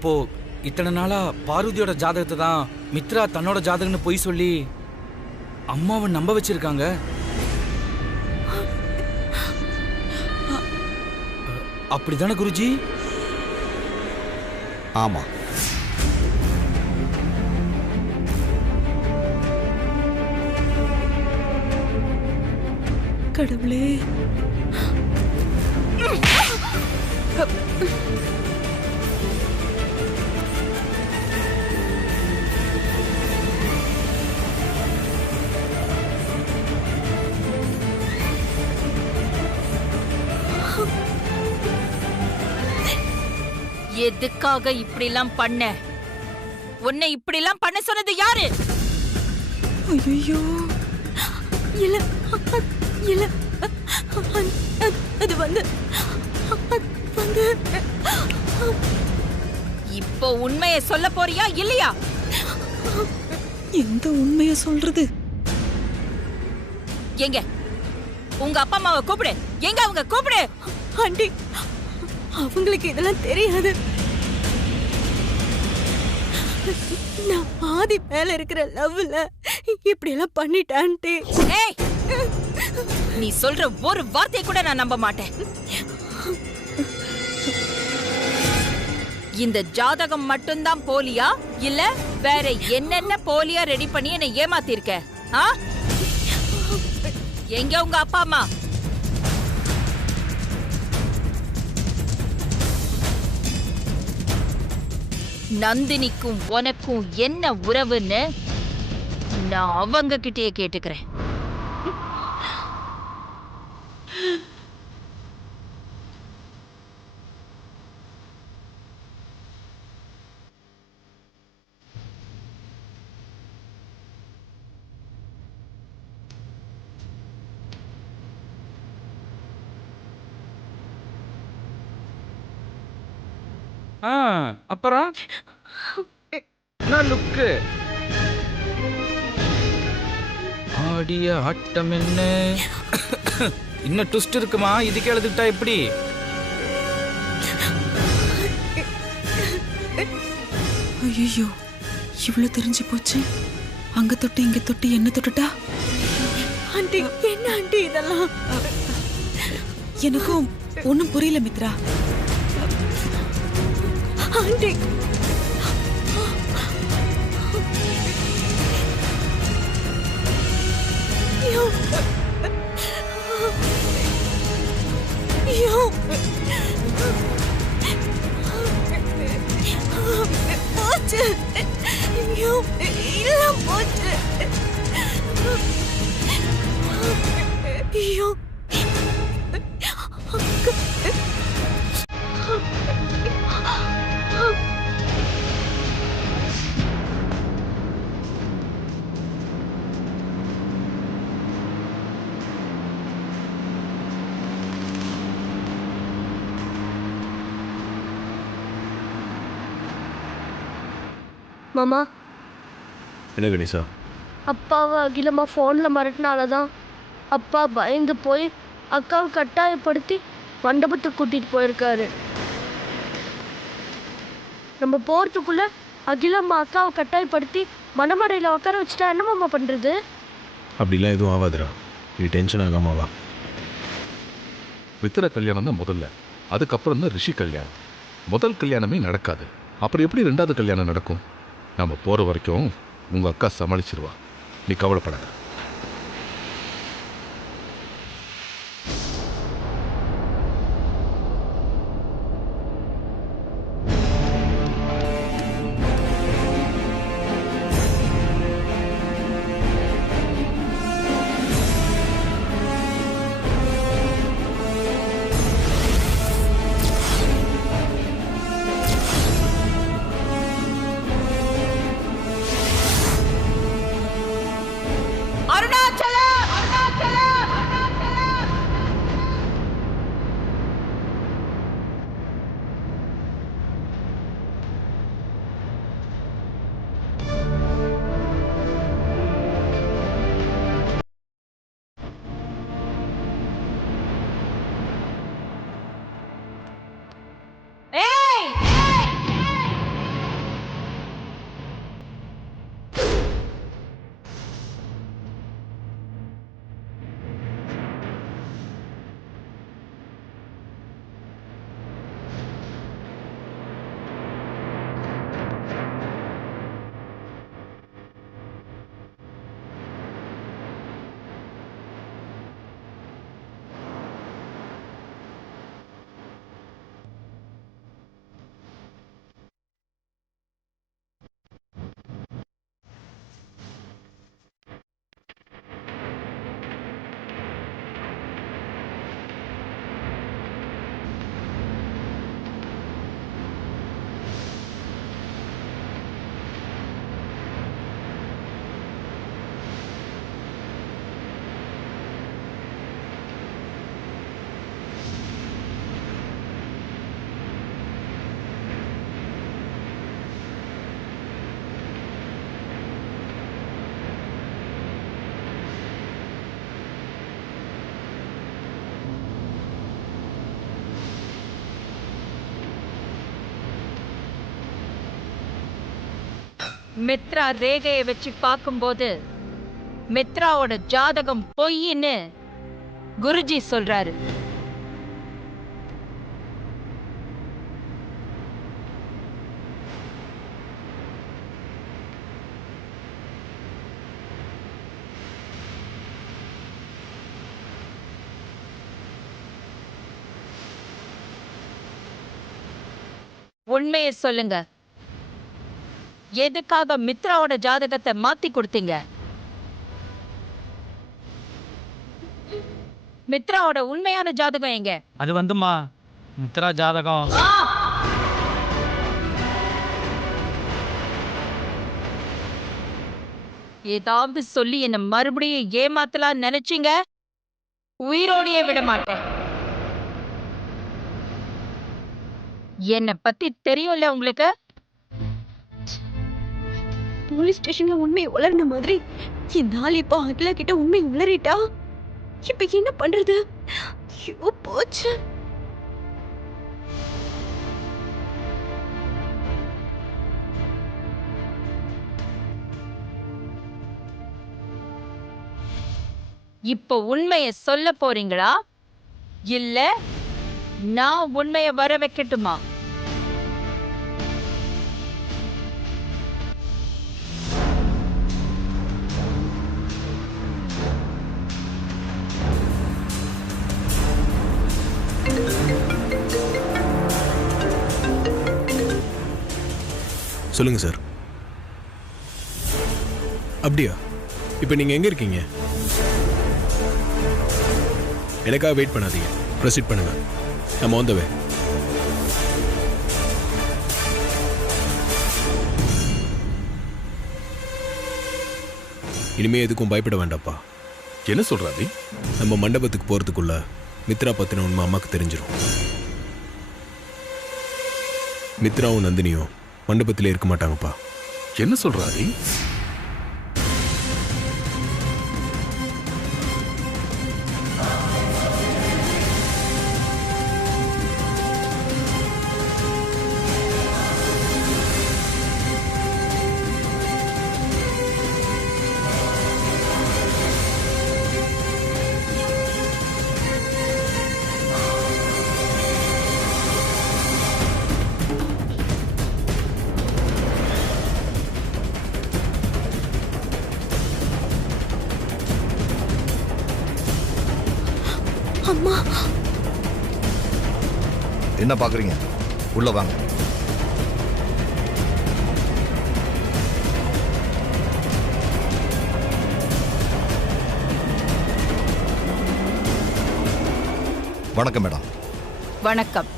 அப்போ இத்தனை நாளா பார்வதியோட ஜாதகத்தை தான் மித்ரா தன்னோட ஜாதகம்னு பொய் சொல்லி அம்மாவை நம்ப வச்சிருக்காங்க. அப்படிதானே குருஜி? ஆமா. கடவுளே, எதுக்காக இப்படி எல்லாம் பண்ண? உன்னை இப்படி எல்லாம் பண்ண சொன்னது யாரு? ஐயோ, இல்ல இல்ல, அது வந்து இப்போ உண்மையை சொல்ல போறியா இல்லையா? எந்த உண்மையை சொல்றது? எங்க உங்க அப்பா அம்மாவை கூப்பிடு. எங்க அவங்க கூப்பிடு. ஆண்டி, அவங்களுக்கு இதெல்லாம் தெரியாது. நான் ஆதி மேல இருக்கிற லவ்ல இப்படி எல்லாம் பண்ணிட்டேன். ஏய், நீ சொல்ற ஒரு வார்த்தை கூட நான் நம்ப மாட்டேன். இந்த ஜாதகம் மட்டும்தான் போலியா இல்ல வேற என்னென்ன போலியா ரெடி பண்ணி என்னை ஏமாத்திருக்க? எங்க உங்க அப்பா அம்மா? நந்தினிக்கும் உனக்கும் என்ன உறவுன்னு நான் அவங்க கிட்டயே கேட்டுக்கிறேன். அப்புறம் லுக்கு ஆடிய ஆட்டம் என்ன? இன்னும் ட்விஸ்ட் இருக்குமா? இதுக்கு எழுதிட்டா எப்படி? ஐயோ, இவ்வளவு தெரிஞ்சு போச்சு. அங்க தொட்டு இங்க தொட்டு என்ன தொட்டுட்டா? ஆண்டி, என்ன ஆண்டி இதெல்லாம்? எனக்கும் ஒண்ணும் புரியல மித்ரா. ஆண்டி, போச்சு, இல்ல போச்சு. ஐயோ, மாமா. என்ன கணேசா? அப்பாவை அகிலம்மா ஃபோனில் மிரட்டினாலதான் அப்பா பயந்து போய் அக்காவை கட்டாயப்படுத்தி மண்டபத்துக்கு கூட்டிகிட்டு போயிருக்காரு. நம்ம போகிறதுக்குள்ள அகிலம்மா அக்காவை கட்டாயப்படுத்தி மணமடையில் உட்கார வச்சுட்டா என்ன மாமா பண்ணுறது? அப்படிலாம் எதுவும் ஆகாதுடா, நீ டென்ஷன் ஆகாம வா. மித்திர கல்யாணம் தான் முதல்ல, அதுக்கப்புறம் தான் ரிஷி கல்யாணம். முதல் கல்யாணமே நடக்காது, அப்புறம் எப்படி ரெண்டாவது கல்யாணம் நடக்கும்? நம்ம போகிற வரைக்கும் உங்கள் அக்கா சமாளிச்சிருவா, நீ கவலைப்படாத. மித்ரா ரேகையை வச்சு பார்க்கும்போது மித்ராவோட ஜாதகம் பொய்ன்னு குருஜி சொல்றாரு. உண்மையை சொல்லுங்க, எதுக்காக மித்ராவோட ஜாதகத்தை மாத்தி கொடுத்தீங்க? மித்ராவோட உண்மையான ஜாதகம் எங்க? அது வந்துமா மித்ரா ஜாதகம் ஏதாவது சொல்லி என்ன மறுபடியும் ஏமாத்தலாம் நினைச்சீங்க, உயிரோடையே விட மாட்டேன். என்னை பத்தி தெரியும்ல உங்களுக்கு. போலீஸ் ஸ்டேஷன்ல உண்மை உளர்ன மாதிரி இந்த ஆள் இப்போ அகிலா கிட்ட உண்மை உளறிட்டா இப்ப என்ன பண்றது? ஐயோ போச்சு. இப்போ உண்மையை சொல்ல போறீங்களா இல்ல நான் உண்மையை வர வைக்கட்டுமா? சொல்லுங்க சார். அப்படியா? இப்போ நீங்க எங்க இருக்கீங்க? எனக்காக வெயிட் பண்ணாதீங்க, ப்ரொசீட் பண்ணுங்க. நம்ம ஆன் த வே. இனிமே எதுக்கும் பயப்பட வேண்டாப்பா. என்ன சொல்றாரு? நம்ம மண்டபத்துக்கு போறதுக்குள்ள மித்ரா பத்தின உண்மை அம்மாக்கு தெரிஞ்சிடும். மித்ராவும் நந்தினியும் மண்டபத்திலே இருக்க மாட்டாங்கப்பா. என்ன சொல்றாரு? அம்மா, என்ன பாக்குறீங்க? உள்ள வாங்க. வணக்கம் மேடம். வணக்கம்.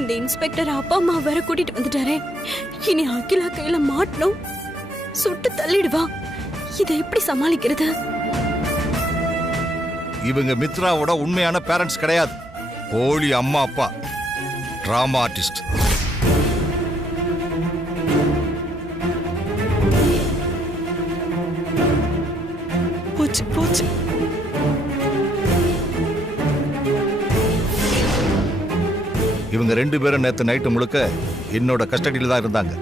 இந்த இன்ஸ்பெக்டர் அப்பா அம்மா வேற கூட்டிட்டு வந்துட்டாரே. இனி அகிலா கையில மாட்டணும், சுட்டு தள்ளிடுவா. இதை எப்படி சமாளிக்கிறது? இவங்க மித்ராவோட உண்மையான பேரண்ட்ஸ் கிடையாது. போலி அம்மா அப்பா, டிராமா ஆர்டிஸ்ட். போச்சு போச்சு. இவங்க 2 பேரும் நேற்று நைட்டு முழுக்க என்னோட கஸ்டடியில் தான் இருந்தாங்க.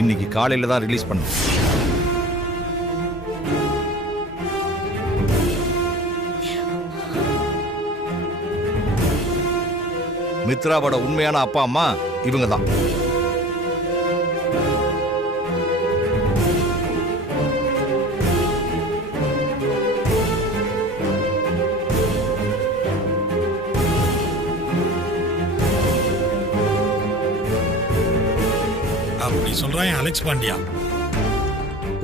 இன்னைக்கு காலையில தான் ரிலீஸ் பண்ண. மித்ராவோட உண்மையான அப்பா அம்மா இவங்க தான். அப்படி சொல்றான் அலெக்ஸ் பாண்டியா.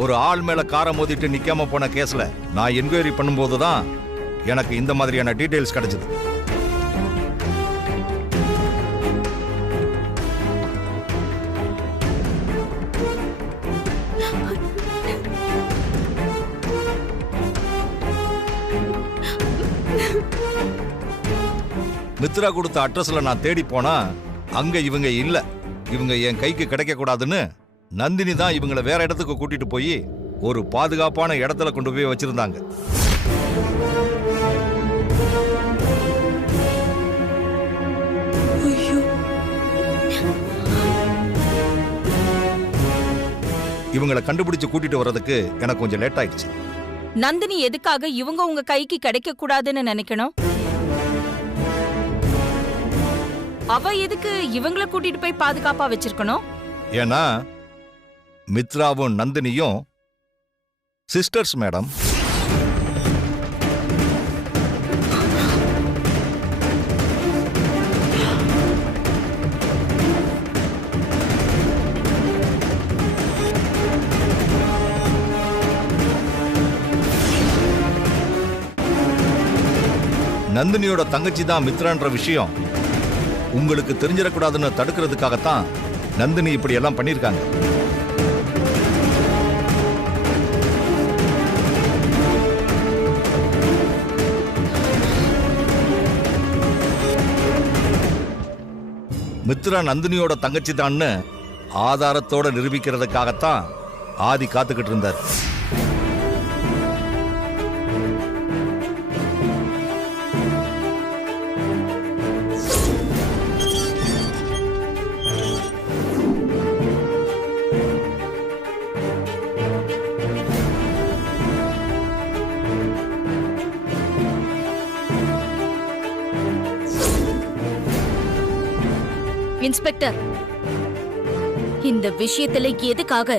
ஒரு ஆள் மேல காரை மோதிட்டு நிக்காம போன கேஸ்ல நான் என்கொயரி பண்ணும்போது தான் எனக்கு இந்த மாதிரியான டீடைல்ஸ் கிடைச்சது. மித்ரா கொடுத்த அட்ரஸ்ல நான் தேடி போனா அங்க இவங்க இல்ல. இவங்க என் கைக்கு கிடைக்க கூடாதுன்னு நந்தினி தான் இவங்களை வேற இடத்துக்கு கூட்டிட்டு போய் ஒரு பாதுகாப்பான இடத்துல கொண்டு போய் வச்சிருந்தாங்க. இவங்களை கண்டுபிடிச்சு கூட்டிட்டு வர்றதுக்கு எனக்கு கொஞ்சம் லேட் ஆயிடுச்சு. நந்தினி எதுக்காக இவங்க உங்க கைக்கு கிடைக்க கூடாதுன்னு நினைக்கணும்? அவ எதுக்கு இவங்கள கூட்டிட்டு போய் பாதுகாப்பா வச்சிருக்கணும்? ஏன்னா மித்ராவும் நந்தினியும் சிஸ்டர்ஸ் மேடம். நந்தினியோட தங்கச்சி தான் மித்ரான்ற விஷயம் உங்களுக்கு தெரிஞ்சிடக்கூடாதுன்னு தடுக்கிறதுக்காகத்தான் நந்தினி இப்படி எல்லாம் பண்ணிருக்காங்க. மித்ரா நந்தினியோட தங்கச்சி தான்னு ஆதாரத்தோட நிரூபிக்கிறதுக்காகத்தான் ஆதி காத்துக்கிட்டு இருந்தார். இன்ஸ்பெக்டர், இந்த விஷயத்துல எதுக்காக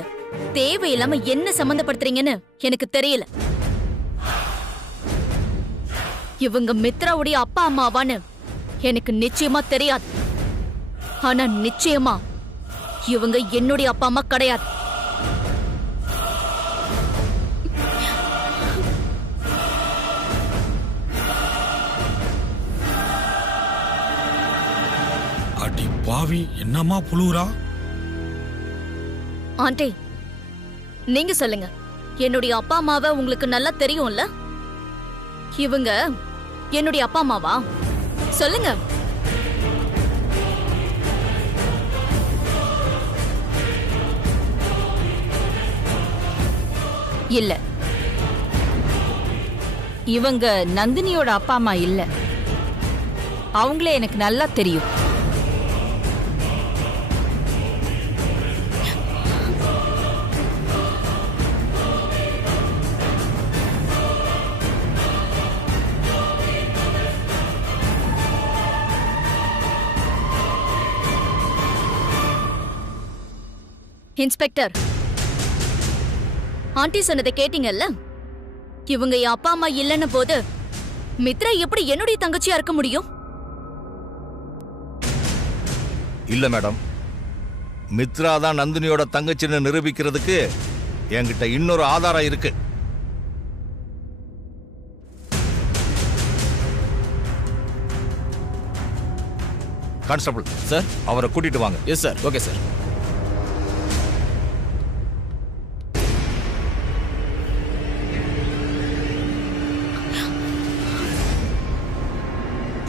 தேவையில்லாம என்ன சம்பந்தப்படுத்துறீங்கன்னு எனக்கு தெரியல. இவங்க மித்ராவுடைய அப்பா அம்மாவான்னு எனக்கு நிச்சயமா தெரியாது. ஆனா நிச்சயமா இவங்க என்னுடைய அப்பா அம்மா கிடையாது. அடி பாவி, என்னம்மா புழுவுறா? ஆண்டி, நீங்க சொல்லுங்க, என்னுடைய அப்பா அம்மாவை உங்களுக்கு நல்லா தெரியும்ல? இவங்க என்னுடைய அப்பா அம்மாவா? சொல்லுங்க. இல்ல, இவங்க நந்தினியோட அப்பா அம்மா இல்ல. அவங்களே எனக்கு நல்லா தெரியும். இன்ஸ்பெக்டர், ஆண்டி சொன்னதை கேட்டீங்கல்ல? இவங்க என் அப்பா அம்மா இல்லைன்னு போது மித்ரா எப்படி என்னுடைய தங்கச்சியா இருக்க முடியும்? இல்ல மேடம், மித்ரா தான் நந்தினியோட தங்கச்சின்னு நிரூபிக்கிறதுக்கு என்கிட்ட இன்னொரு ஆதாரம் இருக்கு. கான்ஸ்டபிள் சார், அவரை கூட்டிட்டு வாங்க. Yes sir. Okay sir.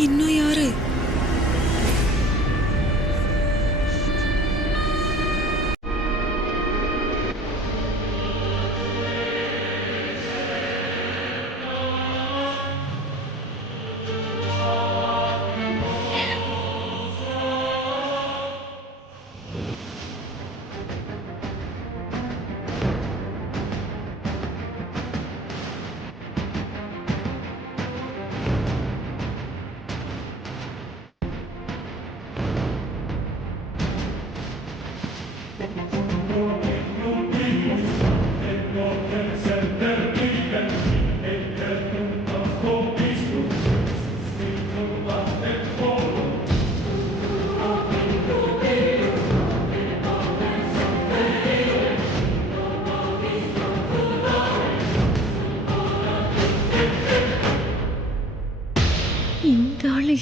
இன்னும் யாரு?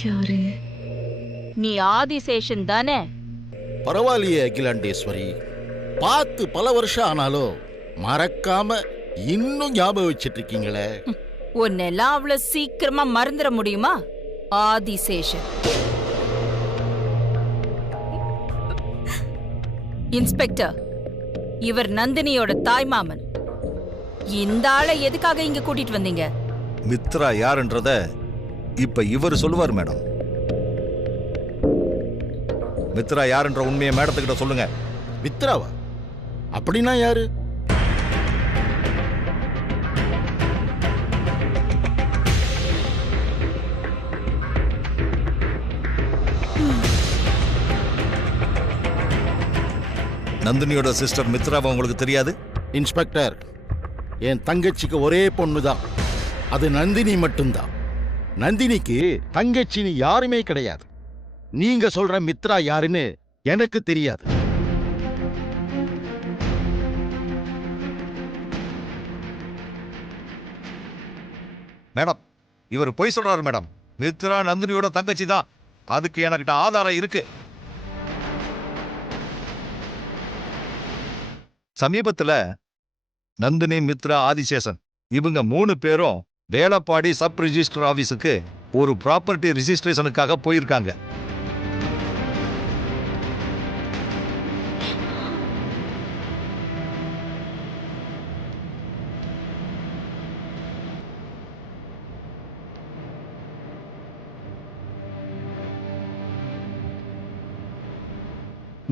யாரு? நீ ஆதிசேஷன் தானே? பரவாயில்லையே அகிலாண்டேஸ்வரி, பார்த்து பல வருஷம் ஆனாலும் மறக்காம இன்னும் ஞாபகம் வச்சிட்டு இருக்கீங்களே. உன்னெல்லாம் அவ்வளவு சீக்கிரமா மறந்துட முடியுமா ஆதிசேஷன்? இன்ஸ்பெக்டர், இவர் நந்தினியோட தாய்மாமன். இந்த ஆளை எதுக்காக இங்க கூட்டிட்டு வந்தீங்க? மித்ரா யாருன்றத இப்ப இவர் சொல்லுவார் மேடம். மித்ரா யாருன்ற உண்மையை மேடத்துக்கிட்ட சொல்லுங்க. மித்ராவா? அப்படின்னா யாரு? நந்தினியோட சிஸ்டர் மித்ராவை உங்களுக்கு தெரியாது? இன்ஸ்பெக்டர், என் தங்கச்சிக்கு ஒரே பொண்ணுதான், அது நந்தினி மட்டும்தான். நந்தினிக்கு தங்கச்சின்னு யாருமே கிடையாது. நீங்க சொல்ற மித்ரா யாருன்னு எனக்கு தெரியாது. மேடம், இவர் பொய் சொல்றாரு மேடம். மித்ரா நந்தினியோட தங்கச்சி தான். அதுக்கு எனக்கிட்ட ஆதாரம் இருக்கு. சமீபத்துல நந்தினி, மித்ரா, ஆதிசேஷன் இவங்க 3 பேரும் வேலப்பாடி சப் ரிஜிஸ்டர் ஆபீஸுக்கு ஒரு ப்ராப்பர்ட்டி ரிஜிஸ்ட்ரேஷனுக்காக போயிருக்காங்க.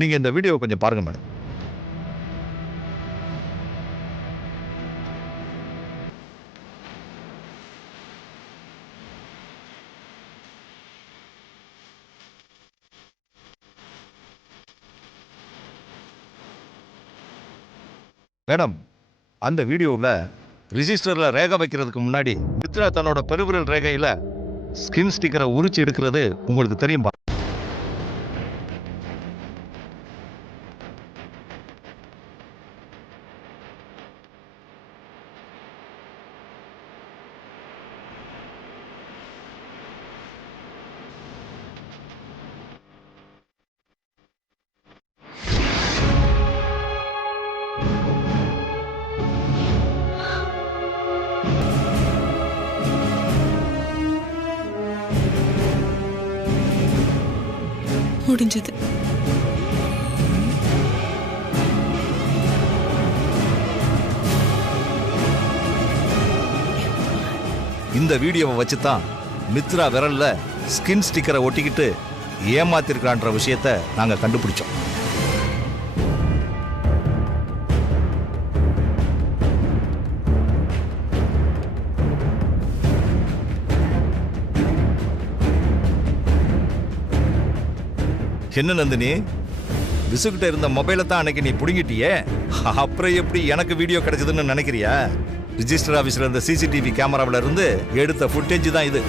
நீங்க இந்த வீடியோ கொஞ்சம் பாருங்க மேடம். மேடம், அந்த வீடியோவில் ரிஜிஸ்டரில் ரேகை வைக்கிறதுக்கு முன்னாடி மித்ரா தன்னோட பெருவிரல் ரேகையில் ஸ்கின் ஸ்டிக்கரை உரிச்சு எடுக்கிறது உங்களுக்கு தெரியுமா? முடிஞ்சது. இந்த வீடியோவை வச்சு தான் மித்ரா விரல்ல ஸ்கின் ஸ்டிக்கரை ஒட்டிக்கிட்டு ஏமாத்திருக்கான்ற விஷயத்தை நாங்க கண்டுபிடிச்சோம். என்ன நந்தினி, விசுகிட்ட இருந்த மொபைலை தான் அன்னைக்கு நீ புடுங்கிட்டியே, அப்புறம் எப்படி எனக்கு வீடியோ கிடைச்சதுன்னு நினைக்கிறியா? ரிஜிஸ்டர் ஆபீஸ்ல இருந்த சிசிடிவி கேமராவில இருந்து எடுத்த ஃபுட்டேஜ் தான் இது.